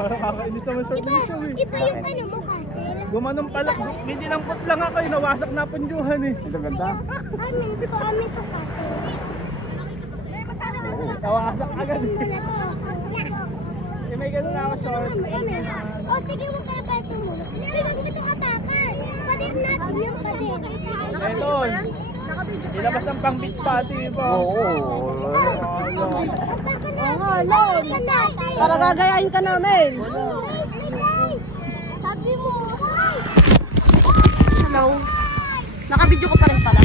Parang kakainis naman short ni siya eh. Ito yung ano mo kasi. Gumanong pala, may dinampot lang ako eh, nawasak na punjuhan eh. Ito ganda. Amin, ito kami ito kasi. Nawasak agad eh. May ganun na ako short. O sige mo kaya pa ito mo. Sige, dito ka takas. Padir natin yung padir. Ayun. Ilabas ng pang beach party po. Oo. Oo, Lon. Para gagayain ka namin. Sabi mo. Hello. Nakabidyo ko pa rin pala.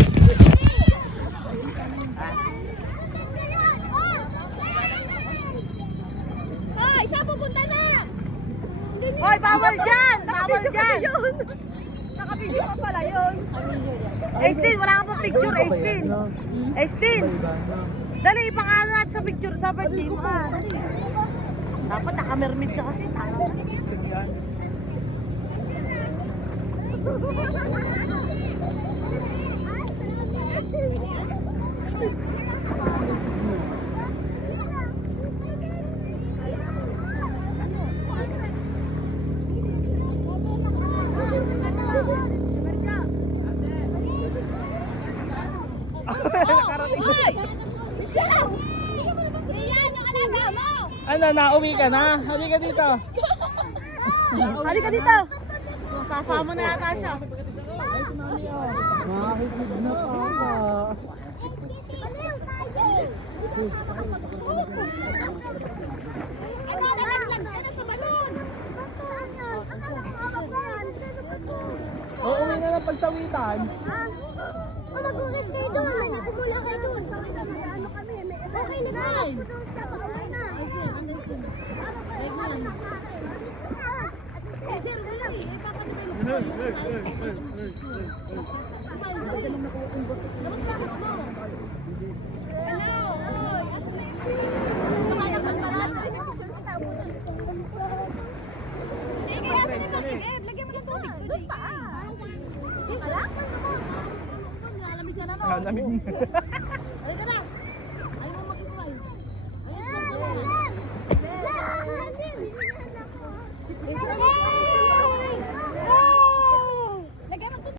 Hoy, saan pupunta na? Hoy, bawal dyan! Bawal dyan! Nakabidyo ka pala yun. Estin, wala ka pa picture, Estin. Estin. Dali, ipakano natin sa picture sa birthday mo. Dapat nakamermid ka kasi. Tama. Ano, nauwi ka na? Halika dito. Halika dito. Sasama na yata siya. Makakikid na pa. Uuwi na ng pagsawitan. O mag-ugas kayo doon. Nagsimula kayo doon. Nag-ano kami. Okay na ba? Doon sa pauwi na. Ano kayo? Sir, wala. Lamig.